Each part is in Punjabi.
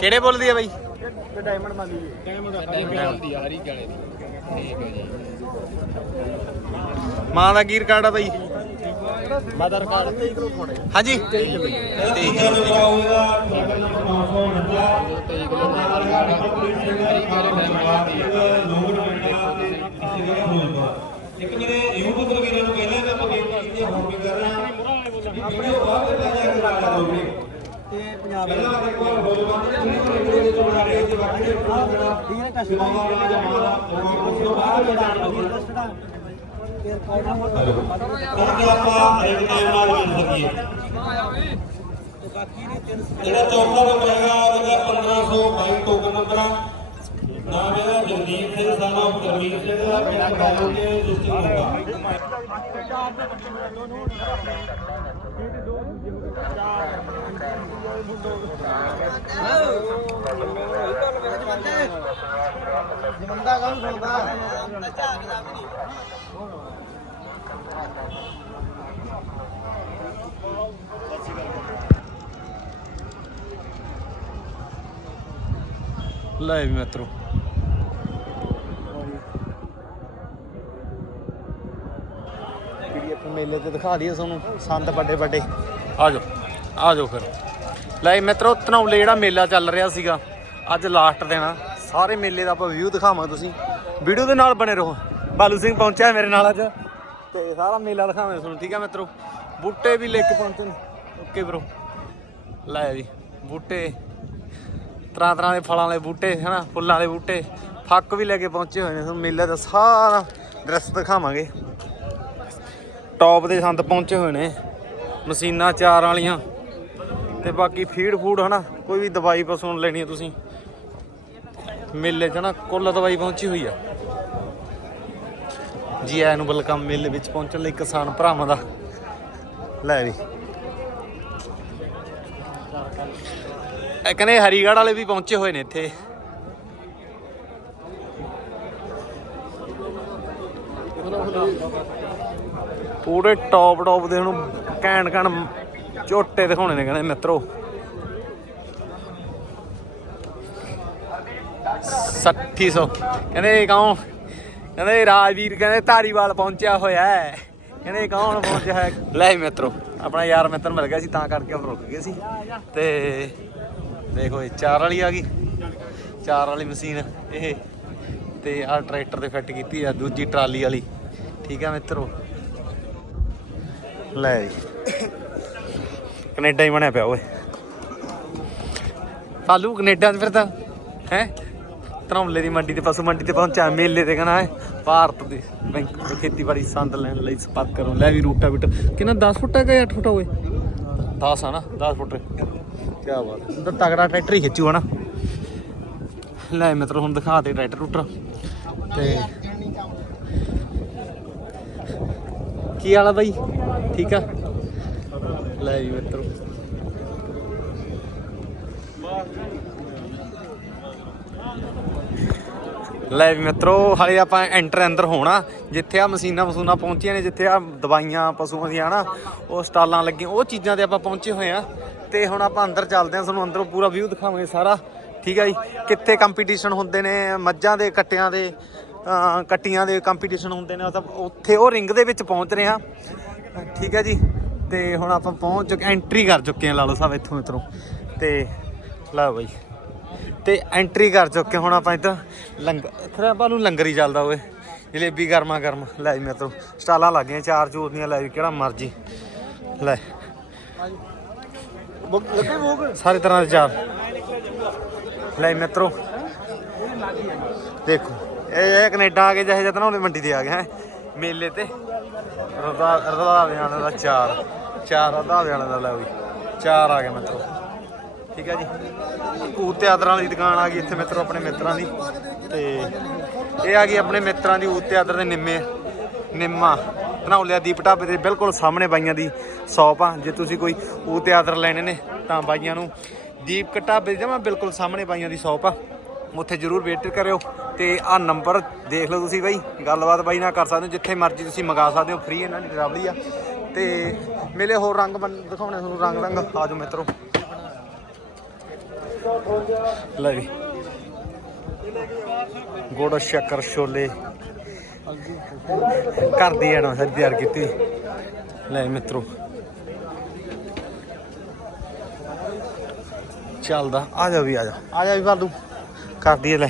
ਕਿਹੜੇ ਬੋਲਦੀ ਆ ਬਾਈ? ਤੇ ਡਾਇਮੰਡ ਮਾਲੀ ਜੀ ਡਾਇਮੰਡ ਦੀ ਹਰੀ ਕਾਲੇ ਦੀ ਠੀਕ ਹੈ ਜੀ ਮਾਂ ਦਾ ਕੀ ਰਿਕਾਰਡ ਆ ਬਾਈ। ਮਦਰ ਕਾਰਡ ਤੇ ਇਧਰੋਂ ਥੋੜੇ ਹਾਂਜੀ। ਤੇਈ ਕਿਲੋ ਹਰੀ ਕਾਲੇ ਡਾਇਮੰਡ ਦੀ ਇੱਕ ਮੇਰੇ ਯੂਟਿਊਬਰ ਵੀਰਾਂ ਨੂੰ ਪਹਿਲਾਂ ਵੀ ਆਪਾਂ ਬੇਨਤੀ ਕੀਤੀ ਹੈ, ਵੀ ਕਰ ਰਹੇ ਹਾਂ ਵੀਡੀਓ ਬਾਅਦ ਵਿੱਚ ਜਾ ਕੇ ਕਰਾ ਦਿਓ ਤੇ ਪੰਜਾਬ ਪਹਿਲਾਂ ਆਪਾਂ ਇੱਕ ਵਾਰ ਬੋਲ ਬੰਦ ਵੀਡੀਓ ਦੇ ਬਣਾ ਰਹੇ ਤੇ ਬਾਕੀ ਦੇ ਦੀਆਂ ਉਸ ਤੋਂ ਬਾਅਦ ਵਿੱਚ ਜਾਣ ਆਪਾਂ ਰੇਟ ਨਾਲ ਮਿਲ ਸਕੀਏ ਜਿਹੜਾ ਚੌਥਾ ਨੰਬਰ ਹੈਗਾ ਉਹਦਾ 1522 ਟੋਕਨ ਨੰਬਰ ਆ ਨਾਮ ਇਹਦਾ ਜਗਦੀਪ ਸਿੰਘ ਸਾਨਾ ਗੁਰਮੀਤ ਸਿੰਘ ਦਾ ਪਿੰਡ ਕਾਲੂ ਡਿਸਟ੍ਰਿਕਟ ਹੁੰਦਾ ਜਮੰਦਾ ਕਾਹਨੂੰ ਸੁਣਦਾ ਲੈ ਵੀ ਮਿੱਤਰੋ। ਮੇਲੇ ਤੇ ਦਿਖਾ ਦਈਏ ਤੁਹਾਨੂੰ ਸੰਦ ਵੱਡੇ ਵੱਡੇ। ਆ ਜਾਓ ਆ ਜਾਓ ਫਿਰ। ਲੈ ਮਿੱਤਰੋ, ਧਨੌਲੇ ਜਿਹੜਾ ਮੇਲਾ ਚੱਲ ਰਿਹਾ ਸੀਗਾ, ਅੱਜ ਲਾਸਟ ਦਿਨ ਆ। ਸਾਰੇ ਮੇਲੇ ਦਾ ਆਪਾਂ ਵਿਊ ਦਿਖਾਵਾਂਗੇ ਤੁਸੀਂ। ਵੀਡੀਓ ਦੇ ਨਾਲ ਬਣੇ ਰਹੋ। ਬਾਲੂ ਸਿੰਘ ਪਹੁੰਚਿਆ ਮੇਰੇ ਨਾਲ ਅੱਜ। ਤੇ ਸਾਰਾ ਮੇਲਾ ਦਿਖਾਵਾਂਗੇ ਤੁਹਾਨੂੰ, ਠੀਕ ਆ ਮਿੱਤਰੋ? ਬੂਟੇ ਵੀ ਲੈ ਕੇ ਪਹੁੰਚੇ ਨੇ। ਓਕੇ ਬ్రో ਲੈ ਜੀ ਬੂਟੇ। ਤਰ੍ਹਾਂ ਤਰ੍ਹਾਂ ਦੇ ਫਲਾਂ ਵਾਲੇ ਬੂਟੇ, ਹਨਾ? ਫੁੱਲਾਂ ਵਾਲੇ ਬੂਟੇ। ਫੱਕ ਵੀ ਲੈ ਕੇ ਪਹੁੰਚੇ ਹੋਏ ਨੇ ਤੁਹਾਨੂੰ। ਮੇਲੇ ਦਾ ਸਾਰਾ ਦ੍ਰਿਸ਼ ਦਿਖਾਵਾਂਗੇ। ਟੌਪ ਦੇ ਸੰਦ ਪਹੁੰਚੇ ਹੋਏ ਨੇ। ਮਸ਼ੀਨਾਂ ਚਾਰ ਵਾਲੀਆਂ। ਤੇ ਬਾਕੀ ਫੀਡ ਫੂਡ ਹਨਾ, ਕੋਈ ਵੀ ਦਵਾਈ ਪਸ਼ੂ ਨੂੰ ਲੈਣੀ ਹੈ ਤੁਸੀਂ। ਮੇਲੇ 'ਚ ਨਾ ਕੁੱਲ ਦਵਾਈ ਪਹੁੰਚੀ ਹੋਈ ਆ। ਜੀ ਆਇਆਂ ਨੂੰ ਵੈਲਕਮ ਮੇਲੇ ਵਿੱਚ ਪਹੁੰਚਣ ਲਈ ਕਿਸਾਨ ਭਰਾਵਾਂ ਦਾ। ਲੈ ਵੀ। ਇਹ ਕਹਿੰਦੇ ਹਰੀਗੜ੍ਹ ਵਾਲੇ ਵੀ ਪਹੁੰਚੇ ਹੋਏ ਨੇ ਇੱਥੇ। ਪੂਰੇ ਟੌਪ ਟੌਪ ਦੇ ਹੁਣ ਘੈਂਟ ਘੈਂਟ ਝੋਟੇ ਦਿਖਾਉਣੇ ਨੇ ਕਹਿੰਦੇ ਮਿੱਤਰੋ। 3600 ਕਹਿੰਦੇ ਕੌਣ? ਕਹਿੰਦੇ ਰਾਜਵੀਰ ਕਹਿੰਦੇ ਧਾਰੀਵਾਲ ਪਹੁੰਚਿਆ ਹੋਇਆ ਹੈ। ਕਹਿੰਦੇ ਕੌਣ ਪਹੁੰਚਿਆ ਹੈ? ਲੈ ਵੀ ਮਿੱਤਰੋ, ਆਪਣਾ ਯਾਰ ਮਿੱਤਰ ਮਿਲ ਗਿਆ ਸੀ, ਤਾਂ ਕਰਕੇ ਆਪਾਂ ਰੁਕ ਗਏ ਸੀ। ਤੇ ਦੇਖੋ ਇਹ ਚਾਰ ਵਾਲੀ ਆ ਗਈ। ਚਾਰ ਵਾਲੀ ਮਸ਼ੀਨ ਇਹ। ਤੇ ਆਹ ਟਰੈਕਟਰ ਤੇ ਫਿੱਟ ਕੀਤੀ ਆ, ਦੂਜੀ ਟਰਾਲੀ ਵਾਲੀ। ਠੀਕ ਆ ਮਿੱਤਰੋ। ਲੈ ਜੀ। ਕੈਨੇਡਾ ਹੀ ਬਣਿਆ ਪਿਆ, ਓਏ। ਪਾਲੂ ਕੈਨੇਡਾ ਚ ਫਿਰਦਾ ਹੈ? ਧਰਮਲੇ ਦੀ ਮੰਡੀ ਤੇ ਪਸ਼ੂ ਮੰਡੀ ਤੇ ਪਹੁੰਚਿਆ, ਮੇਲੇ ਤੇ ਕਹਿੰਦਾ, ਹੈ, ਭਾਰਤ ਦੇ ਬੈਂਕ ਖੇਤੀਬਾੜੀ ਸੰਦ ਲੈਣ ਲਈ ਸੰਪਰਕ ਕਰੋ, ਲੈ ਵੀ ਰੂਟਾ ਬਿਟ। ਕਿੰਨਾ 10 ਫੁੱਟ ਕਿ 8 ਫੁੱਟ ਹੋਏ 10 ਆ ਨਾ 10 ਫੁੱਟ। ਕੀ ਬਾਤ ਤਾਂ ਤਗੜਾ ਟਰੈਕਟਰ ਹੀ ਖਿੱਚੂ, ਹਨਾ? ਲੈ ਮਿੱਤਰ, ਹੁਣ ਦਿਖਾ ਦੇ ਟਰੈਕਟਰ ਰੂਟਰ ਤੇ ਕੀ ਹਾਲ ਆ ਬਾਈ? ਠੀਕ ਆ? ਲੈ ਜੀ ਮਿੱਤਰੋ। ਲੈ ਵੀ ਮਿੱਤਰੋ, ਹਾਲੇ ਆਪਾਂ ਐਂਟਰ ਅੰਦਰ ਹੋਣਾ। ਜਿੱਥੇ ਆ ਮਸ਼ੀਨਾਂ ਮਸੂਨਾਂ ਪਹੁੰਚੀਆਂ ਨੇ, ਜਿੱਥੇ ਆ ਦਵਾਈਆਂ, ਪਸ਼ੂਆਂ ਦੀਆਂ ਨਾ ਉਹ ਸਟਾਲਾਂ ਲੱਗੀਆਂ, ਉਹ ਚੀਜ਼ਾਂ ਤੇ ਆਪਾਂ ਪਹੁੰਚੇ ਹੋਏ ਆ। ਤੇ ਹੁਣ ਆਪਾਂ ਅੰਦਰ ਚੱਲਦੇ ਆ, ਤੁਹਾਨੂੰ ਅੰਦਰੋਂ ਪੂਰਾ ਵਿਊ ਦਿਖਾਵਾਂਗੇ ਸਾਰਾ। ਠੀਕ ਹੈ ਜੀ? ਕਿੱਥੇ ਕੰਪੀਟੀਸ਼ਨ ਹੁੰਦੇ ਨੇ, ਮੱਝਾਂ ਦੇ, ਕੱਟਿਆਂ ਦੇ ਕੱਟੀਆਂ ਦੇ ਕੰਪੀਟੀਸ਼ਨ ਹੁੰਦੇ ਨੇ, ਮਤਲਬ ਉੱਥੇ ਉਹ ਰਿੰਗ ਦੇ ਵਿੱਚ ਪਹੁੰਚ ਰਹੇ ਆ। ਠੀਕ ਹੈ ਜੀ? ਤੇ ਹੁਣ ਆਪਾਂ ਪਹੁੰਚ ਚੁੱਕੇ ਐਂਟਰੀ ਕਰ ਚੁੱਕੇ ਆ ਲਾਲੋ ਸਾਹਿਬ ਇੱਥੋਂ ਇੱਧਰੋਂ ਤੇ ਲਓ ਬਾਈ। ਤੇ ਐਂਟਰੀ ਕਰ ਚੁੱਕੇ ਹੁਣ ਆਪਾਂ ਇੱਧਰ ਲੰਗਰ ਇੱਥੇ ਆਪਾਂ ਨੂੰ ਲੰਗਰ ਹੀ ਚੱਲਦਾ ਓਏ। ਜਲੇਬੀ ਗਰਮਾ ਗਰਮ। ਲੈ ਜੀ ਮੇਰੇ ਤੋਂ ਸਟਾਲਾਂ ਲੱਗ ਗਈਆਂ ਚਾਰ ਚੂਰ ਦੀਆਂ, ਲੈ ਜੀ ਕਿਹੜਾ ਮਰਜ਼ੀ। ਲੈ। ਲੱਗੇ ਭੋਗ ਸਾਰੇ ਤਰ੍ਹਾਂ ਦੇ ਚਾਰ। ਲੈ ਜੀ ਮਿੱਤਰੋ। ਦੇਖੋ, ਇਹ ਇਹ ਕੈਨੇਡਾ ਆ ਕੇ ਜਿਹੇ ਜਤਨਾ ਉਹਨੇ ਮੰਡੀ ਤੇ ਆ ਗਿਆ ਹੈ। ਮੇਲੇ ਤੇ। ਰਦਾ ਰਦਾਵਿਆਣਾ ਦਾ ਚਾਰ। ਚਾਰ ਰਦਾਵਿਆਣਾ ਦਾ ਲੈ ਵੀ। ਚਾਰ ਆ ਗਏ ਮਿੱਤਰੋ। ਠੀਕ ਹੈ ਜੀ। ਊਤ ਤਿਆਦਰਾਂ ਵਾਲੀ ਦੁਕਾਨ ਆ ਗਈ ਇੱਥੇ ਮਿੱਤਰੋ ਆਪਣੇ ਮਿੱਤਰਾਂ ਦੀ। ਤੇ ਇਹ ਆ ਗਈ ਆਪਣੇ ਮਿੱਤਰਾਂ ਦੀ ਊਤ ਤਿਆਦਰ ਦੇ ਨਿੰਮੇ। ਨਿੰਮਾ। ਧਨੌਲਿਆ ਦੀਪ ਢਾਬੇ ਦੇ ਬਿਲਕੁਲ ਸਾਹਮਣੇ ਬਾਈਆਂ ਦੀ ਸ਼ਾਪ ਆ। ਜੇ ਤੁਸੀਂ ਕੋਈ ਊਤ ਤਿਆਦਰ ਲੈਣੇ ਨੇ ਤਾਂ ਬਾਈਆਂ ਨੂੰ ਦੀਪ ਢਾਬੇ ਦੇ ਜਮਾ ਬਿਲਕੁਲ ਸਾਹਮਣੇ ਬਾਈਆਂ ਦੀ ਸ਼ਾਪ ਆ। ਉੱਥੇ ਜਰੂਰ ਵੇਟ ਕਰਿਓ। ਤੇ ਆਹ ਨੰਬਰ ਦੇਖ ਲਓ ਤੁਸੀਂ ਬਾਈ ਗੱਲਬਾਤ ਬਾਈ ਨਾਲ ਕਰ ਸਕਦੇ ਹੋ ਜਿੱਥੇ ਮਰਜ਼ੀ ਤੁਸੀਂ ਮੰਗਾ ਸਕਦੇ ਹੋ ਫ੍ਰੀ ਇਹਨਾਂ ਦੀ ਡਿਲੀਵਰੀ ਆ। ਤੇ ਮੇਲੇ ਹੋਰ ਰੰਗ ਦਿਖਾਉਣੇ ਤੁਹਾਨੂੰ ਰੰਗ ਰੰਗ ਆ ਜਾਓ ਮਿੱਤਰੋ। ਲੈ ਵੀ। ਗੁੜ ਸ਼ੱਕਰ ਛੋਲੇ। ਕਰਦੀ ਐ ਨਾ ਸਰ ਤਿਆਰ ਕੀਤੀ। ਲੈ ਮਿੱਤਰੋ। ਚੱਲਦਾ ਆ ਜਾ ਵੀ ਆ ਜਾ ਆ ਜਾ ਵੀ ਬਾਲੂ ਕਰਦੀ ਲੈ।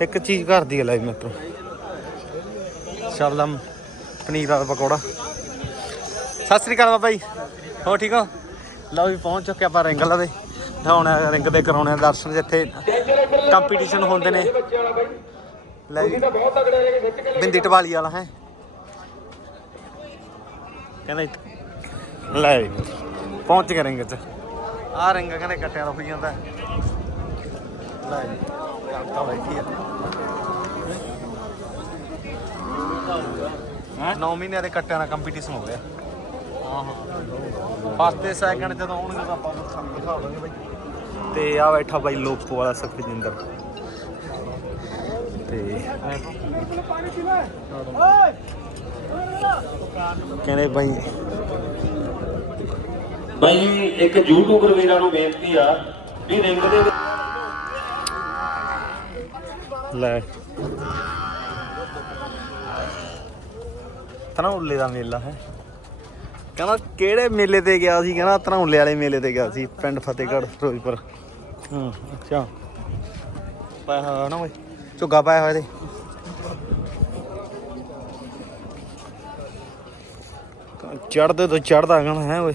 ਇੱਕ ਚੀਜ਼ ਕਰਦੀ ਐ ਲੈ ਮੇਰੇ ਤੋਂ ਚੱਲਦਾ ਪਨੀਰ ਵਾਲਾ ਪਕੌੜਾ। ਸਤਿ ਸ੍ਰੀ ਅਕਾਲ ਬਾਬਾ ਜੀ। ਹੋ ਠੀਕ ਹੋ? ਲਓ ਵੀ ਪਹੁੰਚ ਚੁੱਕੇ ਆਪਾਂ ਰਿੰਗ ਲਵੇ ਹੁਣ ਰਿੰਗ ਦੇ ਕਰਾਉਣੇ ਆ ਦਰਸ਼ਨ ਜਿੱਥੇ ਕੰਪੀਟੀਸ਼ਨ ਹੁੰਦੇ ਨੇ। ਲੈ ਜੀ ਬਿੰਦੀ ਟਵਾਲੀ ਵਾਲਾ ਹੈ। ਕਹਿੰਦਾ ਇੱਥੇ- ਲੈ ਜੀ, ਪਹੁੰਚ ਗਏ ਰਿੰਗ 'ਚ। ਆ ਰਿੰਗ ਕਹਿੰਦੇ ਕੱਟਿਆ ਦਾ ਹੋਈ ਜਾਂਦਾ। ਲੈ ਜੀ। ਤਾਂ ਬੈਠੀ ਆ ਹਾਂ? 9 ਮਹੀਨਿਆਂ ਦੇ ਕੱਟਿਆਂ ਦਾ ਕੰਪੀਟੀਸ਼ਨ ਹੋ ਰਿਹਾ ਹਾਂ ਹਾਂ ਫਸਟ ਤੇ ਸੈਕੰਡ ਜਦੋਂ ਆਉਣਗੇ ਤਾਂ ਆਪਾਂ ਤੁਹਾਨੂੰ ਦਿਖਾ ਦਾਂਗੇ ਬਾਈ। ਤੇ ਆ ਬੈਠਾ ਬਾਈ ਲੋਕੋ ਵਾਲਾ ਸੁਖਜਿੰਦਰ। ਤੇ ਕਹਿੰਦੇ ਬਾਈ ਬਾਈ ਇੱਕ ਯੂਟਿਊਬਰ ਵੀਰਾਂ ਨੂੰ ਬੇਨਤੀ ਆ ਵੀ ਰਿੰਗ ਦੇ ਵਿੱਚ ਲੈ। ਤਨੌਲੇ ਦਾ ਮੇਲਾ ਹੈ। ਕਹਿੰਦਾ ਕਿਹੜੇ ਮੇਲੇ ਤੇ ਗਿਆ ਸੀ? ਕਹਿੰਦਾ ਤਨੌਲੇ ਵਾਲੇ ਮੇਲੇ ਤੇ ਗਿਆ ਸੀ, ਪਿੰਡ ਫਤਿਹਗੜ੍ਹ, ਫਿਰੋਜ਼ਪੁਰ। ਹੂੰ, ਅੱਛਾ। ਪਾਇਆ ਹੋਇਆ ਨਾ ਓਏ ਝੁੱਗਾ ਪਾਇਆ ਹੋਇਆ ਤੇ ਚੜਦੇ ਤੋਂ ਚੜਦਾ ਗਣਾ ਹੈ ਓਏ।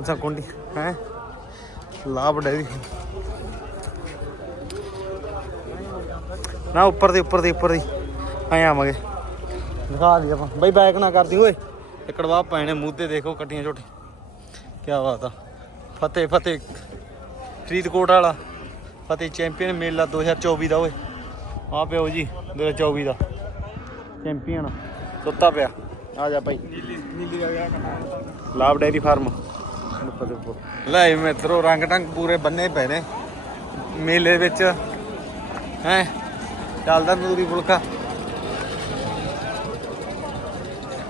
ਅੱਛਾ, ਕੁੰਡੀ, ਹੈ। ਲਾਭ ਡੈਰੀ ਨਾ, ਉੱਪਰ ਦੀ ਉੱਪਰ ਦੀ ਉੱਪਰ ਦੀ। ਐ ਆਵਾਂਗੇ। ਦਿਖਾ ਦੀ ਆਪਾਂ। ਬਈ ਬੈਕ ਨਾ ਕਰਦੀ, ਓਏ। ਇਹ ਕੜਵਾ ਪੈਣੇ ਮੂੰਹ ਤੇ, ਦੇਖੋ ਕੱਟੀਆਂ ਝੋਟੇ। ਕੀ ਬਾਤ ਆ। ਫਤਿਹ ਫਤਿਹ। ਫਰੀਦਕੋਟ ਵਾਲਾ। ਫਤਿਹ ਚੈਂਪੀਅਨ ਮੇਲਾ 2024 ਦਾ, ਓਏ। ਆ ਪਿਓ ਜੀ 2024 ਦਾ। ਚੈਂਪੀਅਨ। ਸੁੱਤਾ ਪਿਆ। ਆ ਜਾ ਭਾਈ ਲਾਭ ਡੈਰੀ ਫਾਰਮ। ਲੈ ਮਿੱਤਰੋ ਰੰਗ ਟੰਗ ਪੂਰੇ ਬੰਨੇ ਪਏ ਨੇ। ਮੇਲੇ ਵਿੱਚ, ਹੈ। ਚੱਲਦਾ ਨੂਰੀ ਫੁਲਕਾ।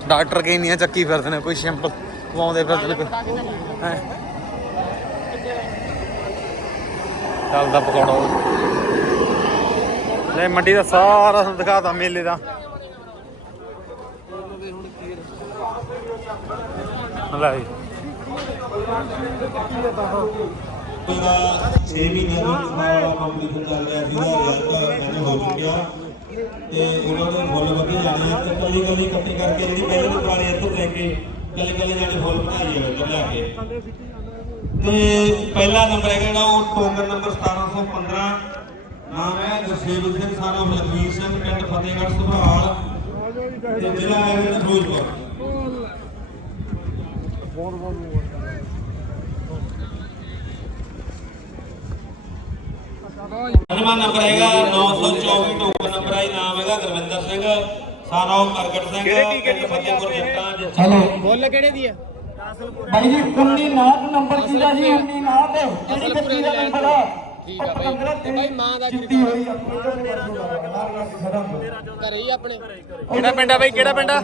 ਡਾਕਟਰ ਕਹਿੰਦੀਆਂ ਚੱਕੀ ਫਿਰਦੇ ਨੇ ਕੋਈ ਸਿੰਪਲ ਪਵਾਉਂਦੇ ਫਿਰਦੇ ਨੇ ਹੈ। ਚੱਲਦਾ ਪਕੌੜਾ ਲੈ ਮੰਡੀ ਦਾ ਸਾਰਾ ਤੁਹਾਨੂੰ ਦਿਖਾਤਾ ਮੇਲੇ ਦਾ। ਲੈ। ਜੀ। ਦਾ 6 ਮਹੀਨਿਆਂ ਦਾ ਵਾਲਾ ਕੰਪੀਟੀਸ਼ਨ ਚੱਲ ਰਿਹਾ ਸੀਗਾ ਰਿਜ਼ਲਟ ਮੈਨੂੰ ਹੋ ਚੁੱਕਿਆ। ਤੇ ਉਹਨਾਂ ਦੇ ਫੁੱਲ ਵਧੇ ਜਾਣੇ ਆ ਤੇ ਕੱਲੀ ਕੱਲੀ ਇਕੱਠੀ ਕਰਕੇ ਜਿਹੜੀ ਪਹਿਲੇ ਨੰਬਰ ਵਾਲੀ ਇੱਥੋਂ ਲੈ ਕੇ ਕੱਲੇ ਕੱਲੇ ਜਾਣੇ ਫੁੱਲ ਬਣਾਈ ਜਾਵੇ ਇੱਧਰ ਲਿਆ ਕੇ। ਤੇ ਪਹਿਲਾ ਨੰਬਰ ਹੈ ਜਿਹੜਾ, ਉਹ ਟੋਕਨ ਨੰਬਰ 1715 ਨਾਮ ਹੈ ਗੁਰਸੇਵਕ ਸਿੰਘ, ਸਾਨਾ ਲਖਵੀਰ ਸਿੰਘ, ਪਿੰਡ ਫਤਿਹਗੜ੍ਹ ਸੁਭਾਲ, ਤੇ ਜ਼ਿਲ੍ਹਾ ਹੈ ਜਿਹੜਾ ਫਿਰੋਜ਼ਪੁਰ। ਪੰਜਵਾਂ ਨੰਬਰ ਹੈਗਾ 924 ਟੋਕਨ ਨੰਬਰ ਹੈ ਨਾਮ ਹੈਗਾ ਗੁਰਵਿੰਦਰ ਸਿੰਘ ਸਾਨੋ ਪ੍ਰਗਟ ਸਿੰਘ ਦੀ? ਫਤਿਹਪੁਰ ਜੱਟਾਂ ਹੈਲੋ। ਬੁੱਲ ਕਿਹੜੇ ਦੀ ਆ? ਭਾਈ ਜੀ 19 ਨੰਬਰ ਕਿਹਦਾ ਜੀ? 19 ਨਾਟ ਕਿਹੜੀ ਗੱਡੀ ਦਾ ਨੰਬਰ? ਆ ਠੀਕ ਆ ਬਾਈ। ਤੇ ਬਾਈ ਮਾਂ ਦਾ ਜਿੱਤੀ ਹੋਈ ਆ ਘਰੇ ਹੀ ਆਪਣੇ। ਕਿਹੜਾ ਪਿੰਡ ਆ ਬਈ? ਕਿਹੜਾ ਪਿੰਡ ਆ?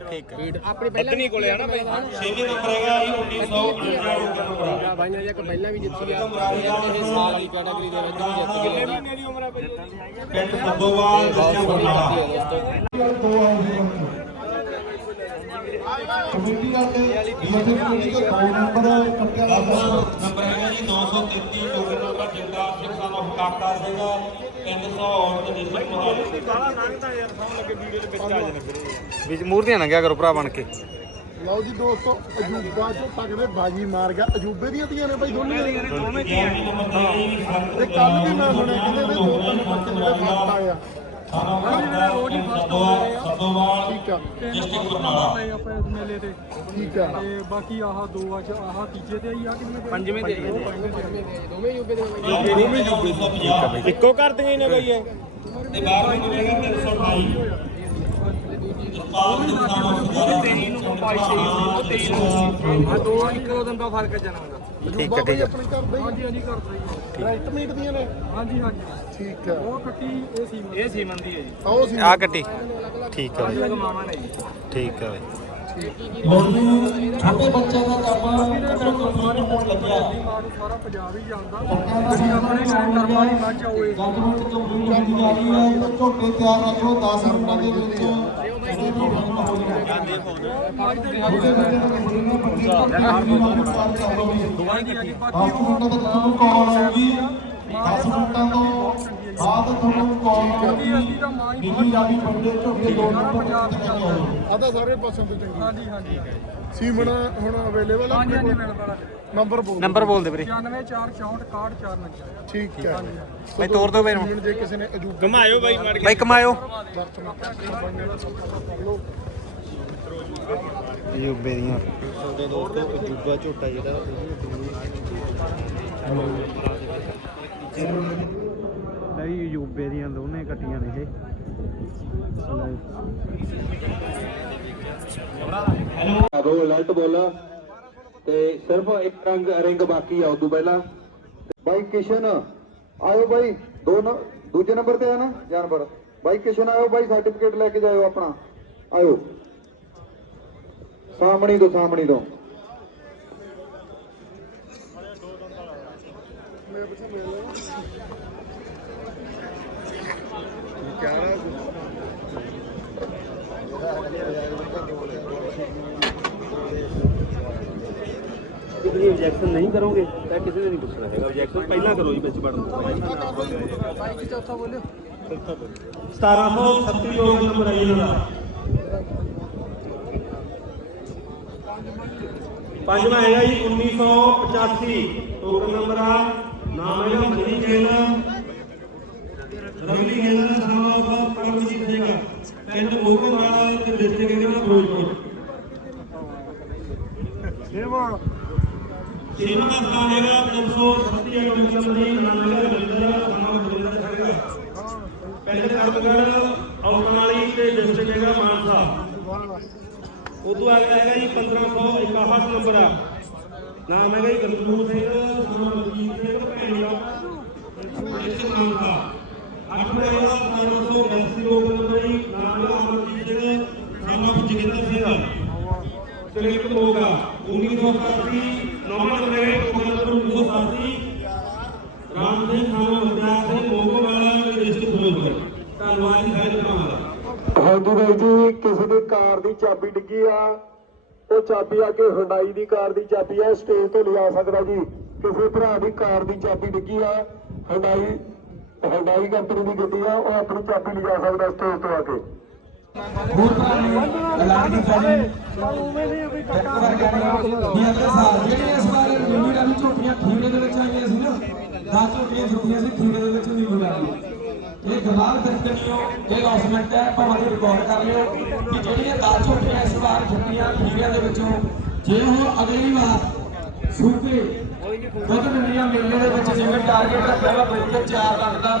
ਠੀਕ ਆ ਆਪਣੇ ਪਹਿਲਾਂ ਨਹੀਂ ਕੋਲੇ ਆ ਨਾ ਬਾਈ। ਛੇਵੇਂ ਨੰਬਰ ਹੈਗਾ ਜੀ 1959 ਟੋਕਨ ਨੰਬਰ ਆ। ਬਾਈਆਂ ਜੇ ਇੱਕ ਪਹਿਲਾਂ ਵੀ ਜਿੱਤੀ ਆ ਇਹ ਸਾਲ ਵਾਲੀ ਕੈਟਾਗਰੀ ਦੇ ਵਿੱਚ ਵੀ ਜਿੱਤ ਗਏ ਆ। ਪਿੰਡ ਸੰਦੋਵਾਲ ਬਹੁਤ ਜ਼ਿਲ੍ਹਾ ਸੋਹਣੀ ਬਰਨਾਲਾ ਜਿੱਤੀ ਆ। ਦੋਸਤੋ ਕਮੇਟੀ ਵਾਲੇ ਮੱਥੇ ਕਮੇਟੀ ਦੇ ਦੋ ਨੰਬਰ ਕੱਟਿਆ ਦਾ ਨੰਬਰ ਹੈਗਾ ਜੀ 933 ਟੋਕਨ ਨੰਬਰ ਜਗਦਾਰ ਸਿੰਘ ਸਾਨੋ ਕਾਕਾ ਸਿੰਘ ਪਿੰਡ ਸਹੌਲ ਤੇ ਡਿਸਟ੍ਰਿਕਟ ਮੋਹਾਲੀ ਵਿੱਚ ਮੂਰਤੀਆਂ ਨਾ ਗਿਆ ਕਰੋ ਭਰਾ ਬਣ ਕੇ ਲਓ ਜੀ ਦੋਸਤੋ ਅਜੂਬਾ ਚੋਂ ਤੱਕਦੇ ਬਾਜੀ ਮਾਰ ਗਿਆ ਅਜੂਬੇ ਦੀਆਂ ਧੀਆਂ ਨੇ ਬਾਈ ਦੋਨੇ ਹੈਗਾ ਜੀ ਸੰਤ ਤੇ ਕੱਲ ਵੀ ਮੈਂ ਸੁਣਿਆ ਕਹਿੰਦੇ ਦੋ ਤਿੰਨ ਬੱਚੇ ਜਿਹੜੇ ਫੱਟ ਆ ਠੀਕ ਆ। ਡਿਸਟ੍ਰਿਕਟ ਬਰਨਾਲਾ। ਆਪਾਂ ਇਸ ਮੇਲੇ ਤੇ। ਠੀਕ ਆ। ਤੇ ਬਾਕੀ ਆਹ ਦੋ ਅੱਜ ਆਹ ਤੀਜੇ ਤੇ ਆਈ ਆ ਕਿੰਨੇ ਤੇ ਪੰਜਵੇਂ ਦੇ ਦੋਵੇਂ ਯੂਪੀ ਦੇ ਦੋਵੇਂ ਜੁੜੇ ਸਭ ਇੱਕੋ ਕਰਦੀਆਂ ਨੇ ਬਈ ਇਹ। ਤੇ 12ਵੀਂ ਨੂੰ ਹੈਗਾ 328 ਜਸਪਾਲ ਸਿੰਘ ਸਾਨੋ ਸੁਧਾਰਾ ਸਿੰਘ ਪਿੰਡ ਭਾਣਾ ਆ ਦੋ ਇੱਕੋ ਦਿਨ ਦਾ ਫ਼ਰਕ ਜਨਮ ਦਾ। ਠੀਕ ਆ ਠੀਕ ਆ ਆਪਣੇ ਘਰ ਦੇ ਹਾਂਜੀ ਹਾਂਜੀ ਕਰਦਾ ਜੀ ਰਾਈਟ ਮੀਟ ਦੀਆਂ ਨੇ? ਹਾਂਜੀ ਹਾਂਜੀ। ਠੀਕ ਆ ਉਹ ਕੱਟੀ ਇਹ ਸੀ ਇਹ ਸੀ ਮੰਦੀ ਹੈ ਜੀ। ਆਓ ਸੀ ਆ ਕੱਟੀ। ਠੀਕ ਆ ਬਈ। ਇਹ ਮਾਮਾ ਨੇ ਜੀ। ਠੀਕ ਆ ਵੀ ਛੋਟੇ ਬੱਚਿਆਂ ਦਾ ਕੰਮ ਮਤਲਬ ਕੰਪਲੀਟ ਹੋਣ ਲੱਗਿਆ। ਮਾਰੂ ਸਾਰਾ ਪੰਜਾਬ ਹੀ ਜਾਣਦਾ। ਜਿਹੜੀ ਆਪਣੇ ਕਰਮ ਵਾਲੀ ਮੱਝ ਆ ਉਹ ਇਹ। ਜੱਜਮੈਂਟ ਕੰਪਲੀਟ ਹੁੰਦੀ ਜਾ ਰਹੀ ਹੈ ਤੇ ਝੋਟੇ ਤਿਆਰ ਰੱਖੋ 10 ਮਿੰਟਾਂ ਦੇ ਵਿੱਚ ਤੁਹਾਨੂੰ ਕਾਲ ਆਊਗੀ 10 ਮਿੰਟਾਂ ਤੋਂ ਬਾਅਦ ਤੁਹਾਨੂੰ ਕਾਲ ਆਊਗੀ ਬੀਬੀ ਰਾਵੀ ਪੰਡੇ ਝੋਟੇ ਦੋ ਨੰਬਰ ਤੇ ਲੈ ਕੇ ਆਓ ਆ ਤਾਂ ਸਾਰੇ ਪਾਸਿਆਂ ਤੋਂ ਚੰਗੀ। ਹਾਂਜੀ ਹਾਂਜੀ ਸੀਮਨ ਹੁਣ ਅਵੇਲੇਬਲ ਆ ਹਾਂਜੀ ਆਪਣੇ ਹਾਂਜੀ ਕੋਲ? ਮਿਲ ਵਾਲਾ। ਨੰਬਰ ਬੋਲ ਨੰਬਰ ਬੋਲ ਦੇ ਵੀਰੇ। 944661 ਠੀਕ ਹੈ। ਬਾਈ ਤੋਰ ਦਿਓ ਵੀਰ ਹੁਣ ਜੇ ਕਿਸੇ ਨੇ ਅਜੂਬਾ ਘਮਾਇਓ ਬਾਈ ਮਾਰ ਬਾਈ ਕਮਾਇਓ। ਅਜੂਬੇ ਦੀਆਂ। ਤੁਹਾਡੇ ਦੋਸਤੋ ਅਜੂਬਾ ਝੋਟਾ ਜਿਹੜਾ ਲਈ ਅਜੂਬੇ ਦੀਆਂ ਦੋਨੇ ਕੱਟੀਆਂ ਨੇ ਇਹ। ਰੋ ਅਲਰਟ ਬੋਲ। ਤੇ ਸਿਰਫ ਇੱਕ ਰੰਗ ਰਿੰਗ ਬਾਕੀ ਆ ਉਦੋਂ ਪਹਿਲਾਂ। ਬਾਈ ਕਿਸ਼ਨ ਆਇਓ ਬਾਈ। ਦੋ ਨ- ਦੂਜੇ ਨੰਬਰ ਤੇ ਆ ਨਾ ਜਾਨਵਰ। ਬਾਈ ਕਿਸ਼ਨ ਆਇਓ ਬਾਈ ਸਰਟੀਫਿਕੇਟ ਲੈ ਕੇ ਜਾਇਓ ਆਪਣਾ। ਆਇਓ। ਸਾਹਮਣੀ ਤੋਂ ਸਾਹਮਣੀ ਤੋਂ। ਜੇ ਤੁਸੀਂ ਆਬਜੈਕਸ਼ਨ ਨਹੀਂ ਕਰੋਗੇ ਤਾਂ ਕਿਸੇ ਨੇ ਨਹੀਂ ਪੁੱਛਣਾ ਹੈਗਾ। ਆਬਜੈਕਸ਼ਨ ਪਹਿਲਾਂ ਕਰੋ ਜੀ ਵਿੱਚ ਵੜਨ ਤੋਂ ਪਹਿਲਾਂ। 1736 ਰੋਡ ਨੰਬਰ ਆਈ ਇਹਨਾਂ ਦਾ। ਪੰਜਵਾਂ ਹੈਗਾ ਜੀ 1985 ਟੋਕਨ ਨੰਬਰ ਆ। ਨਾਮ ਹੈਗਾ ਮਨੀ ਜੈਨ। ਰਵੀ ਨਾਮ ਦਾ ਪਰਮਜੀਤ ਸਿੰਘ ਪਿੰਡ ਮੋਗਵਾਲਾ ਤੇ ਡਿਸਟ੍ਰਿਕਟ ਹੈਗਾ ਫਿਰੋਜ਼ਪੁਰ। ਛੇਵਾਂ ਛੇਵਾਂ ਦਾ ਸਥਾਨ ਹੈਗਾ 337 ਟੋਕਨ ਨੰਬਰ ਜੀ। ਨਾਮ ਹੈਗਾ ਰਵਿੰਦਰ ਨਾਮ ਰਵਿੰਦਰ ਹੈਗਾ। ਪਿੰਡ ਕਰਮਗੜ ਔਟਾਲੀ ਤੇ ਡਿਸਟ੍ਰਿਕਟ ਹੈਗਾ ਮਾਨਸਾ। ਉਦੋਂ ਆ ਗਿਆ ਹੈਗਾ ਜੀ 1561 ਨੰਬਰ ਆ। ਨਾਮ ਹੈਗਾ ਜੀ ਗਰਜੂਰ ਸਿੰਘ ਨਾਮ ਮਨਜੀਤ ਸਿੰਘ, ਭੈਣੀ ਦਾ। ਡਿਸਟ੍ਰਿਕਟ ਮਾਨਸਾ ਅੱਠਵਾਂ ਹੈਗਾ 1582 ਨੰਬਰ ਜੀ। ਨਾਮ ਹੈਗਾ ਅਮਰਜੀਤ ਸਿੰਘ, ਨਾਮ ਜਗਿੰਦਰ ਸਿੰਘ। ਸਲਿਪ ਹੋਗਾ 1988 ਨੌਵਾਂ ਨੰਬਰ ਹੈ 1987 ਰਾਮ ਸਿੰਘ ਖਾਨ ਹਰਦਾਸ ਸਿੰਘ ਮੋਗੋਵਾਲਾ ਦੇ ਡਿਸਟ੍ਰਿਕਟ ਫਿਰੋਜ਼ਪੁਰ ਧੰਨਵਾਦ ਜੀ ਸਾਰੇ ਭਰਾਵਾਂ ਦਾ ਹਾਂਜੀ ਬਾਈ ਜੀ ਕਿਸੇ ਦੀ ਕਾਰ ਦੀ ਚਾਬੀ ਡਿੱਗੀ ਆ, ਉਹ ਚਾਬੀ ਆ ਕੇ ਹੁੰਡਾਈ ਦੀ ਕਾਰ ਦੀ ਚਾਬੀ ਆ ਸਟੇਜ ਤੋਂ ਲਿਆ ਸਕਦਾ ਜੀ। ਕਿਸੇ ਭਰਾ ਦੀ ਕਾਰ ਦੀ ਚਾਬੀ ਡਿੱਗੀ ਆ ਹੁੰਡਾਈ ਹੁੰਡਾਈ ਕੰਪਨੀ ਦੀ ਗੱਡੀ ਆ, ਉਹ ਆਪਣੀ ਚਾਬੀ ਲਿਜਾ ਸਕਦਾ ਸਟੇਜ ਤੋਂ ਆ ਕੇ। ਹੋਰ ਭਾਵੇਂ ਐਲਾਨ ਕੀਤਾ ਜੀ ਇੱਕ ਵਾਰ ਵੀ ਅਗਲੇ ਸਾਲ ਜਿਹੜੇ ਇਸ ਵਾਰ ਮਿੰਨੀ ਰਾਵੀ ਝੋਟੀਆਂ ਖੀਰੇ ਦੇ ਵਿੱਚ ਆਈਆਂ ਸੀ ਨਾ 10 ਝੋਟੀਆਂ ਜਿੱਤੀਆਂ ਸੀ ਖੀਰੇ ਦੇ ਵਿੱਚ ਨਹੀਂ ਮਿਲਿਆ ਇਹ ਗਵਾਹ ਦਰਕਨੀਓ ਇਹ ਲੌਸਮੈਂਟ ਹੈ ਭਾਵੇਂ ਰਿਕਾਰਡ ਕਰ ਲਿਓ ਕਿ ਜਿਹੜੀਆਂ 10 ਝੋਟੀਆਂ ਇਸ ਵਾਰ ਜਿੱਤੀਆਂ ਖੀਰਿਆਂ ਦੇ ਵਿੱਚੋਂ ਜੇ ਉਹ ਅਗਲੀ ਵਾਰ ਸੂਕੇ ਦੁੱਧ ਦਿੰਦੀਆਂ ਮੇਲੇ ਦੇ ਵਿੱਚ ਜਿਵੇਂ ਟਾਰਗੇਟ ਰੱਖਿਆ ਵਾ ਦੋ ਤੇ 4 ਲੱਖ ਦਾ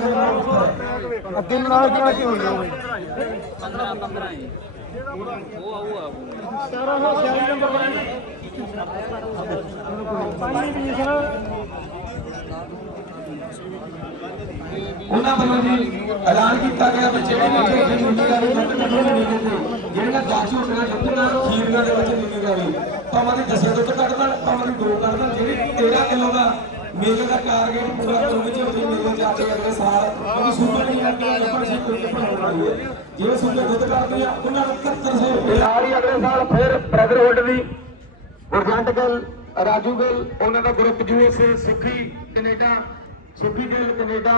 ਦੇ ਨਾਲ ਉੱਪਰ ਹੈ। ਅੱਗੇ ਨਾਲ ਕਿਹੜਾ ਕੀ ਹੋਈ ਜਾਵੇ ਉਹਨਾਂ ਵੱਲੋਂ ਜੀ ਐਲਾਨ ਕੀਤਾ ਗਿਆ ਵੀ ਜਿਹੜੇ ਵੀ ਝੋਟੇ ਮੁੰਡੇ ਦੁੱਧ ਕੱਢਣ ਜਿਹੜੀਆਂ 10 ਝੋਟੀਆਂ ਜਿੱਤੀਆਂ ਖੀਰੀਆਂ ਦੇ ਵਿੱਚ ਨਹੀਂ ਭਾਵੇਂ ਦੀ ਦਸੇ ਦੁੱਧ ਕੱਢ ਦੇਣ, ਭਾਵੇਂ ਦੀ ਦੋ ਕੱਢ ਦੇਣ, ਜਿਹੜੀ 13 ਕਿਲੋ ਦਾ ਮੇਲੇ ਦਾ ਟਾਰਗੇਟ ਪੂਰਾ ਕਰੂਗੇ ਝੋਟੀ ਮੇਲੇ ਜਾ ਕੇ ਅਗਲੇ ਸਾਲ ਕਿਉਂਕਿ ਸੁਪਰ ਨਹੀਂ ਕਰਦੇ ਲੱਭਣ ਸੀ ਕੋਈ ਕਿਪਣ ਹੈ। ਜਿਹੜੇ ਸੁਪਰ ਦੁੱਧ ਕੱਢਦੇ ਆ, ਉਹਨਾਂ ਨੂੰ 7100 ਰੁਪਏ ਨਾਲ ਅਗਲੇ ਸਾਲ ਫਿਰ ਬ੍ਰਦਰਹੁੱਡ ਦੀ ਗੁਰਜੰਟ ਗਿੱਲ, ਰਾਜੂ ਗੱਲ, ਉਹਨਾਂ ਦਾ ਗਰੁੱਪ ਜਿਵੇਂ Sukhi Canada, Sukhi Gill Canada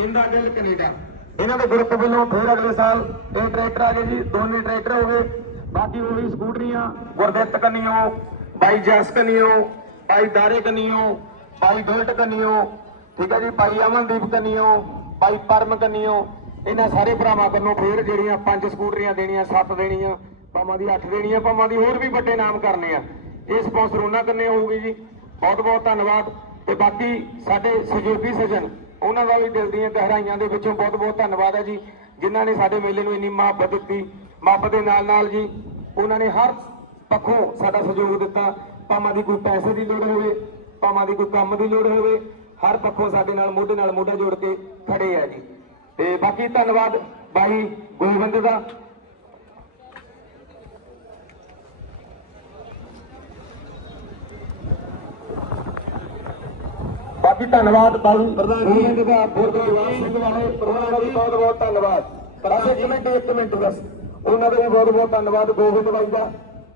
Inda Gill Canada. ਇਹਨਾਂ ਦੇ ਗਰੁੱਪ ਵੱਲੋਂ ਫਿਰ ਅਗਲੇ ਸਾਲ ਇਹ ਟਰੈਕਟਰ ਆ ਗਏ ਜੀ, ਦੋਨੇ ਟਰੈਕਟਰ ਹੋ ਗਏ। ਬਾਕੀ ਉਹ ਵੀ ਸਕੂਟਰੀਆਂ, ਗੁਰਦਿੱਤ ਕੰਨੀਓ, ਬਾਈ ਜਸ ਕੰਨੀਓ, ਬਾਈ ਦਾਰੇ ਕੰਨੀਓ, ਬਾਈ ਬੁਲਟ ਕੰਨੀਓ, ਠੀਕ ਹੈ ਜੀ, ਬਾਈ ਅਮਨਦੀਪ ਕੰਨੀਓ, ਬਾਈ ਪਰਮ ਕੰਨੀਓ, ਇਹਨਾਂ ਸਾਰੇ ਭਰਾਵਾਂ ਵੱਲੋਂ ਫੇਰ ਜਿਹੜੀਆਂ ਪੰਜ ਸਕੂਟਰੀਆਂ ਦੇਣੀਆਂ, ਸੱਤ ਦੇਣੀਆਂ, ਭਾਵਾਂ ਦੀ ਅੱਠ ਦੇਣੀਆਂ, ਭਾਵਾਂ ਦੀ ਹੋਰ ਵੀ ਵੱਡੇ ਨਾਮ ਕਰਨੇ ਆ। ਇਹ ਸਪਾਂਸਰ ਉਹਨਾਂ ਕੰਨੇ ਹੋਊਗੀ ਜੀ। ਬਹੁਤ ਬਹੁਤ ਧੰਨਵਾਦ। ਤੇ ਬਾਕੀ ਸਾਡੇ ਸਹਿਯੋਗੀ ਸੱਜਣ ਉਹਨਾਂ ਦਾ ਵੀ ਦਿਲ ਦੀਆਂ ਗਹਿਰਾਈਆਂ ਦੇ ਵਿੱਚੋਂ ਬਹੁਤ ਬਹੁਤ ਧੰਨਵਾਦ ਹੈ ਜੀ, ਜਿਨ੍ਹਾਂ ਨੇ ਸਾਡੇ ਮੇਲੇ ਨੂੰ ਇੰਨੀ ਮੁਹੱਬਤ ਦਿੱਤੀ। ਮੁਹੱਬਤ ਦੇ ਨਾਲ ਨਾਲ ਜੀ, ਉਹਨਾਂ ਨੇ ਹਰ ਪੱਖੋਂ ਸਾਡਾ ਸਹਿਯੋਗ ਦਿੱਤਾ। ਭਾਵਾਂ ਦੀ ਕੋਈ ਪੈਸੇ ਦੀ ਲੋੜ ਹੋਵੇ, ਭਾਵਾਂ ਦੀ ਕੋਈ ਕੰਮ ਦੀ ਲੋੜ ਹੋਵੇ, ਹਰ ਪੱਖੋਂ ਸਾਡੇ ਨਾਲ ਮੋਢੇ ਨਾਲ ਮੋਢਾ ਜੋੜ ਕੇ ਖੜੇ ਆ ਜੀ। ਤੇ ਬਾਕੀ ਧੰਨਵਾਦ ਬਾਈ ਗੋਬਿੰਦ ਦਾ। ਬਾਕੀ ਧੰਨਵਾਦ ਬਾਈ ਪ੍ਰਧਾਨ ਦਾ ਗੁਰਦੁਆਰਾ ਸਿੰਘ ਵਾਲੇ ਪ੍ਰਧਾਨ ਦਾ ਵੀ ਬਹੁਤ ਬਹੁਤ ਧੰਨਵਾਦ। ਬਸ ਇੱਕ ਮਿੰਟ ਇੱਕ ਮਿੰਟ ਬਸ। ਉਹਨਾਂ ਦਾ ਵੀ ਬਹੁਤ ਬਹੁਤ ਧੰਨਵਾਦ ਗੋਬਿੰਦ ਬਾਈ ਦਾ।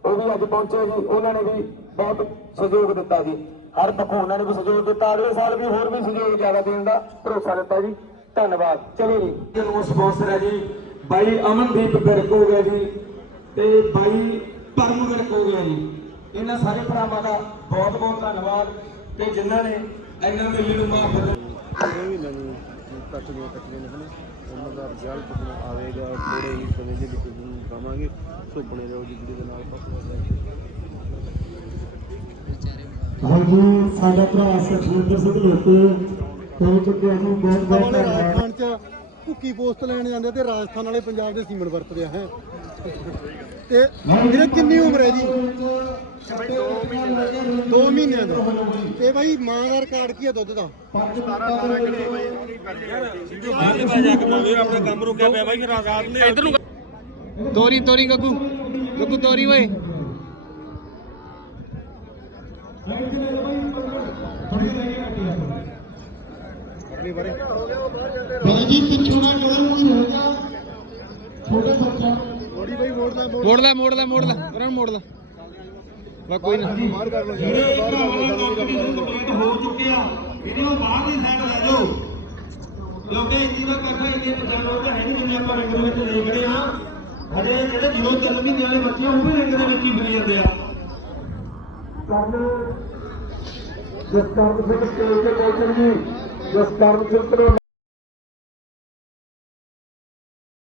ਉਹ ਵੀ ਅੱਜ ਪਹੁੰਚੇ ਜੀ। ਉਹਨਾਂ ਨੇ ਵੀ ਬਹੁਤ ਸਹਿਯੋਗ ਦਿੱਤਾ ਜੀ। ਹਰ ਪੱਖੋਂ ਉਹਨਾਂ ਨੇ ਵੀ ਸਹਿਯੋਗ ਦਿੱਤਾ। ਅਗਲੇ ਸਾਲ ਵੀ ਹੋਰ ਵੀ ਸਹਿਯੋਗ ਜ਼ਿਆਦਾ ਦੇਣ ਦਾ ਭਰੋਸਾ ਦਿੱਤਾ ਜੀ। ਧੰਨਵਾਦ। ਚਲੋ ਜੀ। ਨੂੰ ਸਪਾਂਸਰ ਹੈ ਜੀ। ਬਾਈ ਅਮਨਦੀਪ ਵਿਰਕ ਹੋ ਗਿਆ ਜੀ। ਤੇ ਬਾਈ ਪਰਮ ਵਿਰਕ ਹੋ ਗਿਆ ਜੀ। ਇਹਨਾਂ ਸਾਰੇ ਭਰਾਵਾਂ ਦਾ ਬਹੁਤ ਬਹੁਤ ਧੰਨਵਾਦ। ਤੇ ਜਿਨ੍ਹਾਂ ਨੇ ਇੰਨਾ ਮੇਲੇ ਨੂੰ ਮਾਫ ਵੀ ਨਵੀਂ ਕੱਟੀਆਂ ਕੱਟੀਆਂ ਨੇ ਹਨਾ ਉਹਨਾਂ ਦਾ ਰਿਜ਼ਲਟ ਆਵੇਗਾ ਥੋੜੇ ਹੀ ਸਮੇਂ ਦੇ ਵਿੱਚ ਤੁਹਾਨੂੰ ਦਵਾਂਗੇ ਸੋ ਬਣੇ ਰਹੋ ਜੀ ਵੀਡੀਓ ਦੇ ਨਾਲ ਪੱਕਾ ਹਾਂਜੀ ਸਾਡਾ ਭਰਾ ਸਖਿੰਦਰ ਸਿੰਘ ਲੋਕੇ ਪਹੁੰਚ ਚੁੱਕਿਆ ਜੀ ਬਹੁਤ ਬਹੁਤ ਧੰਨਵਾਦ। ਰਾਜਸਥਾਨ ਚ ਭੁੱਕੀ ਪੋਸਟ ਲੈਣ ਜਾਂਦੇ ਤੇ ਰਾਜਸਥਾਨ ਵਾਲੇ ਪੰਜਾਬ ਦੇ ਸੀਮਨ ਵਰਤਦੇ ਆ ਹੈ। ਤੇ ਇਹਦੀ ਕਿੰਨੀ ਉਮਰ ਹੈ ਜੀ? 2 ਮਹੀਨਿਆਂ ਦਾ। ਤੇ ਬਾਈ ਮਾਂ ਦਾ ਰਿਕਾਰਡ ਕੀ ਹੈ ਦੁੱਧ ਦਾ? 17 18 ਕਿਲੋ ਆਪਣਾ ਕੰਮ ਰੁਕਿਆ ਪਿਆ ਬਾਈ ਰਾਤ ਨੇ ਇਧਰ ਨੂੰ ਤੋਰੀ ਤੋਰੀ ਗੱਗੂ। ਗੱਗੂ ਤੋਰੀ ਓਏ। ਜੀ ਪਿੱਛੋਂ ਨਾ ਕਰੋ ਕੋਈ ਹੋਗਾ ਛੋਟੇ ਬੱਚਾ ਥੋੜੀ ਬਾਈ ਮੋੜ ਦਾ ਲੈ ਮੋੜ ਲੈ ਮੋੜ ਲੈ ਉਹਨਾਂ ਨੂੰ ਮੋੜ ਲੈ ਵਾ ਕੋਈ ਨਾ। ਬਾਹਰ ਕਰ ਲਓ ਜਿਹੜੇ ਕੰਪਲੀਟ ਹੋ ਚੁੱਕਿਆ ਵੀਡੀਓ ਬਾਹਰ ਦੀ ਸਾਈਡ ਲੈ ਜਾਓ ਕਿਉਂਕਿ ਇੰਨੀ ਵਾਰ ਕਰਨਾ ਇੰਨੇ ਪਛਾਣੋ ਤਾਂ ਹੈ ਨਹੀਂ ਜਿਵੇਂ ਆਪਾਂ ਰੰਗ ਦੇ ਵਿੱਚ ਦੇਖ ਰਹੇ ਆ ਹਜੇ ਜਿਹੜੇ ਜ਼ੀਰੋ ਤਿੰਨ ਮਹੀਨੇ ਵਾਲੇ ਬੱਚੇ ਉਹ ਵੀ ਰੰਗ ਦੇ ਵਿੱਚ ਹੀ ਫਿਰੀ ਜਾਂਦੇ ਆ। ਕਰਨ ਸਿੰਘ ਸਟੇਜ ਤੇ ਪਹੁੰਚਣ ਜੀ ਜਿਸ ਕਰਨ ਸਿੰਘ